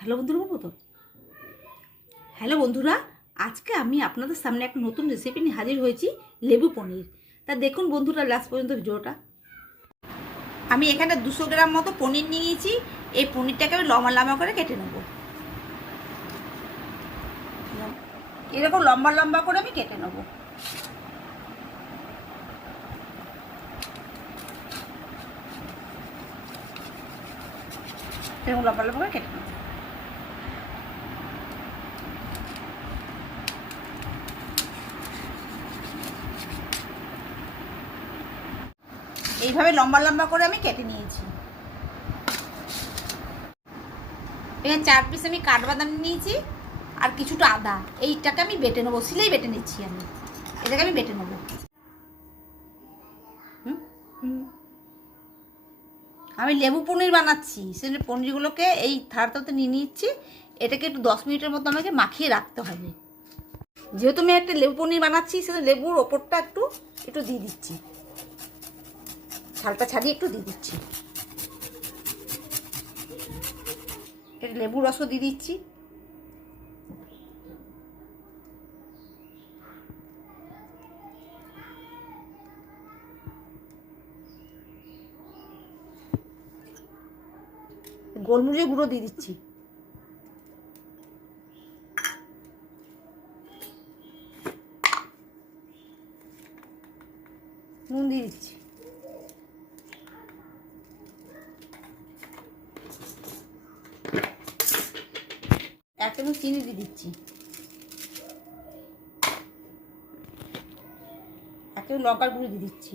Hello বন্ধুরা, বলবো তো। হ্যালো বন্ধুরা, আজকে আমি আপনাদের সামনে একটা নতুন রেসিপি নিয়ে হাজির হয়েছি, লেবু পনির। তা দেখুন বন্ধুরা, লাস্ট পর্যন্ত ভিডিওটা। আমি এখানে 200 গ্রাম মতো পনির নিয়েছি। এই পনিরটাকে আমি লম্বা লম্বা করে কেটে নেব। এরকম লম্বা লম্বা করে আমি কেটে নেব। এরকম লম্বা লম্বা করে কেটে নেব। এইভাবে লম্বা লম্বা করে আমি কেটে নিয়েছি। এখানে 4 পিস আমি কাঠবাদাম নিয়েছি আর কিছুটা আদা। এইটাকে আমি বেটে নেবো, সিলেই বেটে নিচ্ছি আমি। এটাকে আমি বেটে নেবো। আমি লেবু পনির বানাচ্ছি, সেই পনিরগুলোকে এই থালাটাতে নিয়ে নিচ্ছি। এটাকে একটু 10 মিনিটের মতো আমাকে মাখিয়ে রাখতে হবে। যেহেতু আমি একটা লেবু পনির বানাচ্ছি, সেটা লেবুর ওপরটা একটু একটু দিয়ে দিচ্ছি, ছালটা ছাড়িয়ে একটু দিয়ে দিচ্ছি। এটা লেবুর রসও দিয়ে দিচ্ছি। গোলমরিচের গুঁড়ো দিয়ে দিচ্ছি। নুন দিয়ে দিচ্ছি। এক চামচ চিনি দিয়ে দিচ্ছি। এক চামচ লঙ্কার গুঁড়ো দিয়ে দিচ্ছি।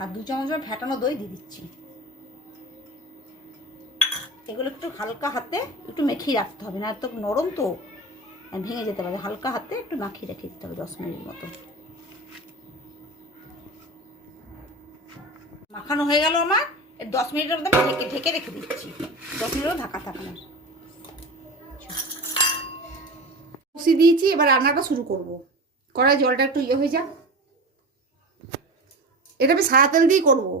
আর 2 চামচ ফেটানো দই দিয়ে দিচ্ছি। এগুলো একটু হালকা হাতে একটু মেখেই রাখতে হবে, না তো নরম তো ভেঙে যেতে পারে। হালকা হাতে একটু মাখিয়ে রেখে দিতে হবে 10 মিনিট মতো। মাখানো হয়ে গেল আমার। 10 মিনিটের মধ্যে আমি ঢেকে ঢেকে রেখে দিচ্ছি। 10 মিনিটও ঢাকা থাকানোর কষি দিয়েছি। এবার রান্নাটা শুরু করব। কড়াই জলটা একটু হয়ে যাক। এটা আমি সাদা তেল দিয়েই করবো।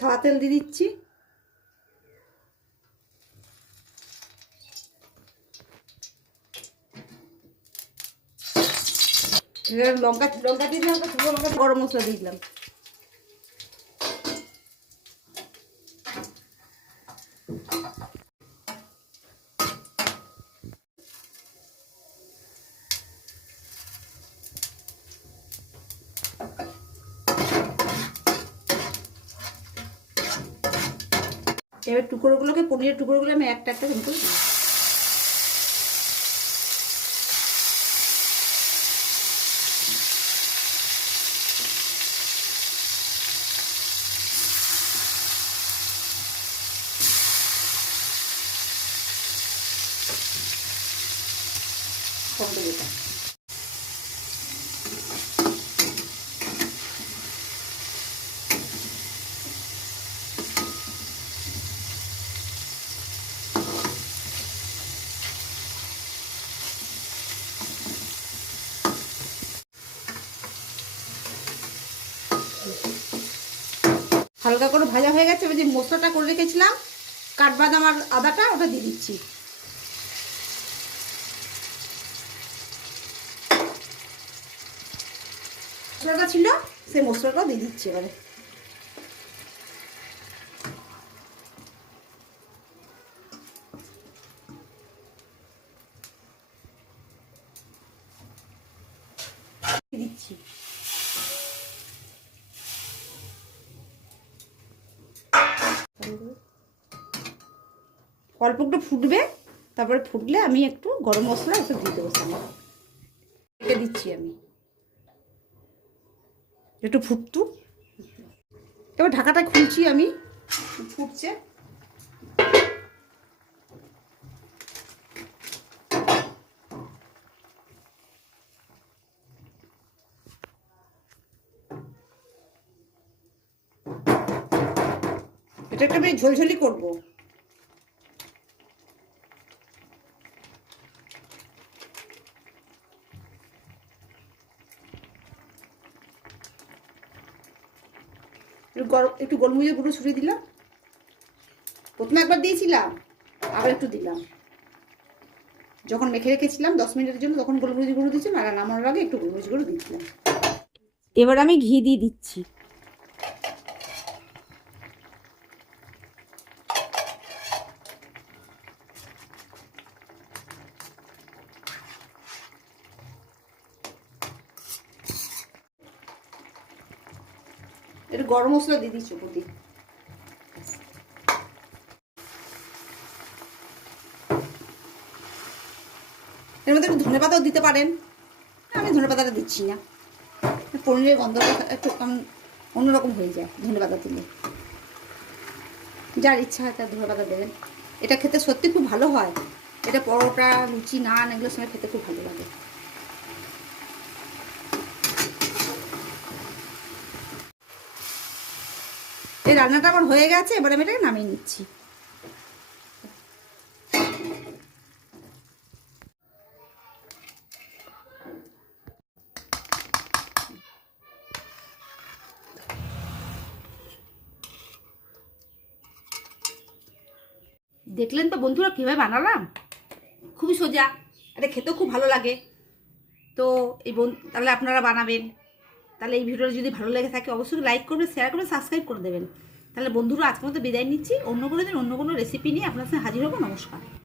সাদা তেল দিয়ে দিচ্ছি। লঙ্কা লঙ্কা দিয়ে দিলাম, শুকনো লঙ্কা, গরম মশলা দিয়ে দিলাম। এবার টুকরোগুলোকে, পনিরের টুকরোগুলো আমি একটা একটা করে দিই। হালকা করে ভাজা হয়ে গেছে। এবার যে মশলাটা করে রেখেছিলাম, কাঠবাদাম আর আদাটা, ওটা দিয়ে দিচ্ছি। মশলাটা ছিল, সেই মশলাটাও দিয়ে দিচ্ছি। এবারে দিচ্ছি। অল্প একটু ফুটবে, তারপরে ফুটলে আমি একটু গরম মশলা একটু দিয়ে দেবো সামনে। রেখে দিচ্ছি আমি একটু ফুটতু। এবার ঢাকাটা খুলছি আমি। ফুটছে। এটা একটা আমি ঝোলঝোলি করবো। একটু গোলমরিচের গুঁড়ো ছড়িয়ে দিলাম। প্রথমে একবার দিয়েছিলাম, আবার একটু দিলাম। যখন মেখে রেখেছিলাম 10 মিনিটের জন্য তখন গোলমরিচ গুঁড়ো দিয়েছিলাম, আর নামানোর আগে একটু গোলমরিচ গুঁড়ো দিয়েছিলাম। এবার আমি ঘি দিয়ে দিচ্ছি। একটু গরম মশলা দিয়ে দিচ্ছি উপর দিয়ে। এর মধ্যে একটু ধনে পাতাও দিতে পারেন, আমি ধনে পাতাটা দিচ্ছি না। পনিরের গন্ধটা একটু অন্যরকম হয়ে যায় ধনে পাতা দিলে। যার ইচ্ছা হয় তার ধনে পাতা দেবেন। এটা খেতে সত্যি খুব ভালো হয়। এটা পরোটা, লুচি, নান এগুলোর সঙ্গে খেতে খুব ভালো লাগে। এই রান্নাটা আমার হয়ে গেছে, এবার আমি এটাকে নামিয়ে নিচ্ছি। দেখলেন তো বন্ধুরা কীভাবে বানালাম, খুবই সোজা, এটা খেতেও খুব ভালো লাগে। তো তাহলে আপনারা বানাবেন। তাহলে এই ভিডিওটা যদি ভালো লেগে থাকে অবশ্যই লাইক করবেন, শেয়ার করবেন, সাবস্ক্রাইব করে দেবেন। তাহলে বন্ধুরা আজকের মতো বিদায় নিচ্ছি। অন্য কোনো দিন অন্য কোনো রেসিপি নিয়ে আপনার সাথে হাজির হবো। নমস্কার।